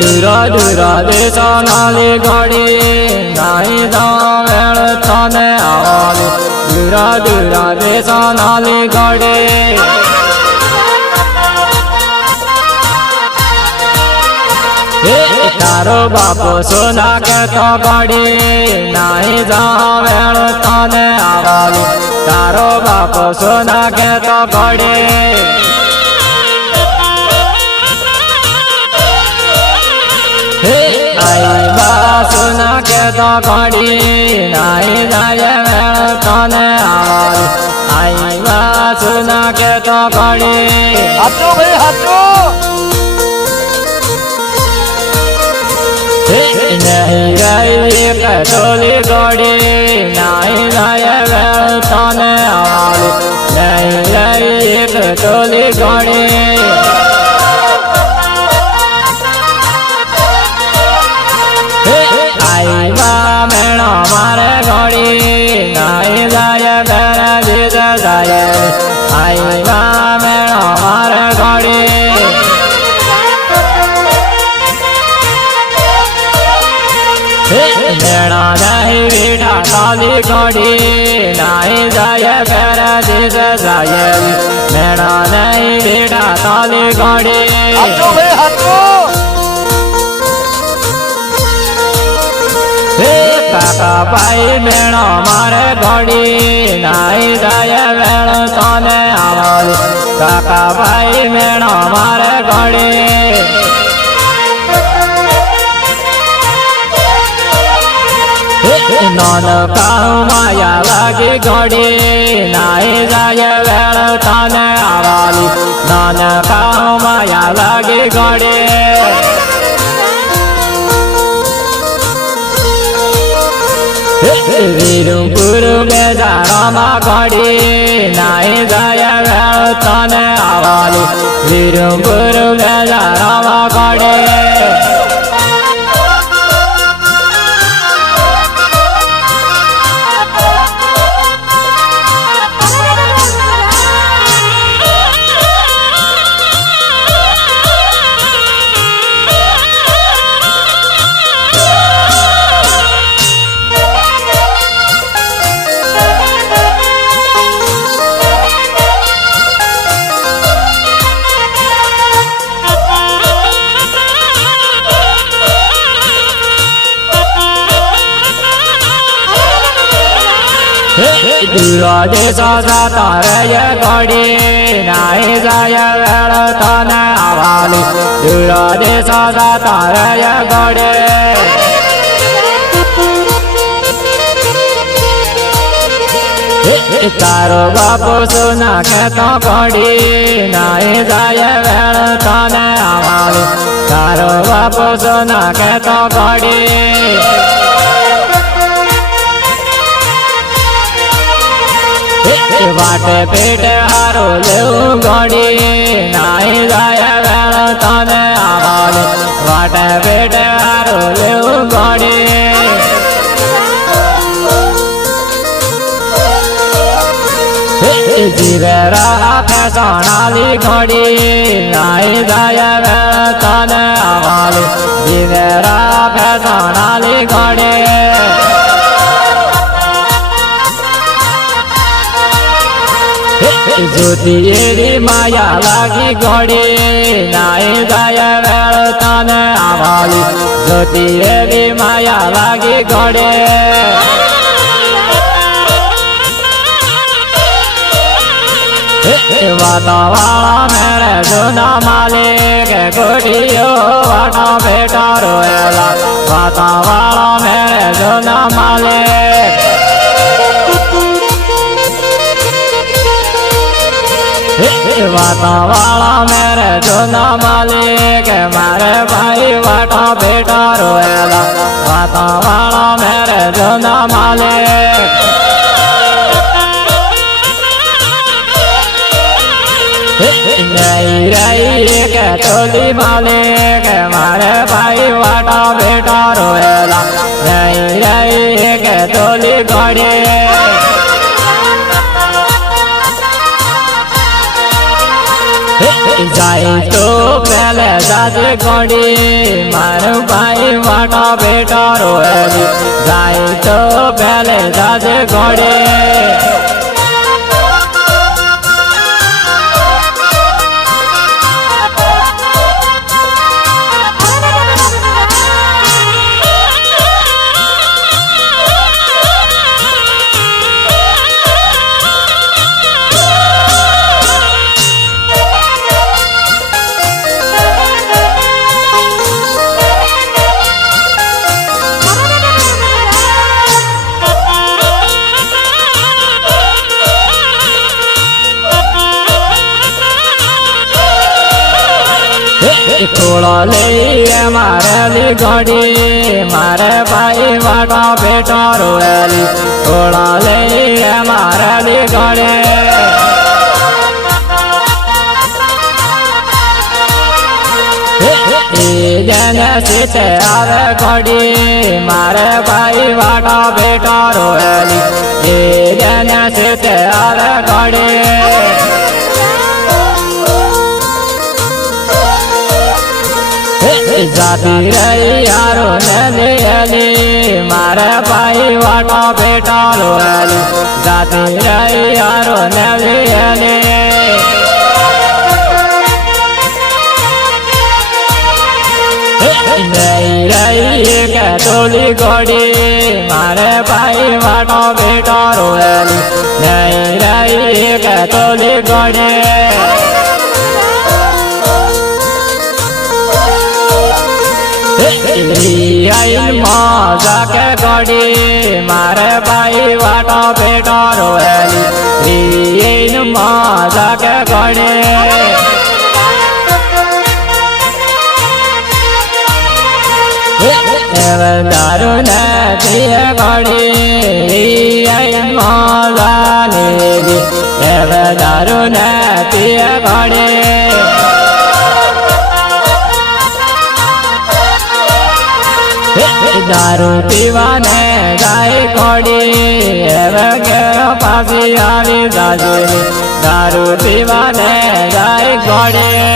दूरा दूरा देशा नाली गाड़ी नहीं जावेल थाने आवाली दूरा दूरा देशा नाली गाड़ी तारो बापो सोना के तो गाड़ी नहीं जावेल थाने आवाली तारो बापो सोना के तो गाड़ी सोना के तो गाड़ी नहीं जाए थाने आवाली आई सोना के तो गाड़ी हाथो भाई हाथो नहीं गई कटोली गाड़ी नहीं जाए थाने आवाली नहीं गई कटोली गाड़ी मेणा मारे गाड़ी नहीं जाए मेरा जीत जाए आई मेणा मारे गाड़ी मेणा नहीं बेटा ताली गाड़ी नहीं जाए मेरा जीत जाए मेणा नहीं बेटा ताली गाड़ी हाथो भाई हाथो काका भाई मेणा मारे गाड़ी नहीं जाए वेण थाने आवाली काका भाई मेणा मारे गाड़ी नानका माया लगी गाड़ी नहीं जाए वेण थाने आवाली नानका माया लगी गाड़ी वीरपुर में जामा गाड़ी नहीं जाए थाने आवाली वीरपुर में जामा गाड़ी दूरा देशा तारे ये गाड़ी नहीं जाए वेण थाने आवाली दूरा देशा तारे ये गाड़ी तारो बापो सोना के तो गाड़ी नहीं जाए वेण थाने आवाली तारो बापो सोना के तो गाड़ी वाटे पेट हारो ले गाड़ी नहीं जाए वेण थाने आवाली वाटे पेट हारो ले गाड़ी जीवेरा फैसनाली गाड़ी नहीं जाए वेण थाने आवाली जीवेरा फैसनाली गाड़ी ज्योति माया लगी गाड़ी नहीं जाए वेण थाने आवाली ज्योति माया लगी गाड़ी वातावाला मेरे जोना मालिक गोटियो वाटा बेटा रोएला वातावाला मेरे जोना मालिक वातावाला मेरे जोना मालिक मारे भाई वाटा बेटा रोएला वातावाला मेरे जोना मालिक नहीं रही के टोली मालिक मारे भाई वाटा बेटा रोएला नहीं रही के टोली गाड़ी જાય તો પેલે જાજે ઘોડી મારો ભાઈ વાટો બેટો રોયેલી જાય તો પેલે જાજે ઘોડી થોડો લઈએ મારેલી ઘોડી મારે ભાઈ વાટો બેટો રોયેલી થોડો લઈએ મારેલી ઘોડી જેને સીતે આવે ઘોડી મારે ભાઈ વાટો બેટો રોયેલી જેને સીતે આવે ઘોડી જાતી રહી યારો ને મારે ભાઈ વાટો બેટો રોયેલી જાતી રહી યારો ને રહી કે તોલી ઘોડી મારે ભાઈ વાટો બેટો રોયેલી નહીં રહી કે તોલી ઘોડી મજા કે ઘોડી મારે ભાઈ વાટો બેટો રોયેલી મજા કે ઘોડી દારૂ ને પીએ ઘોડી મજા લેવી દારૂ ને પીએ ઘોડી દારૂ પીવાને જાય ઘોડી પાછી આવી જાજેલી દારૂ પીવાને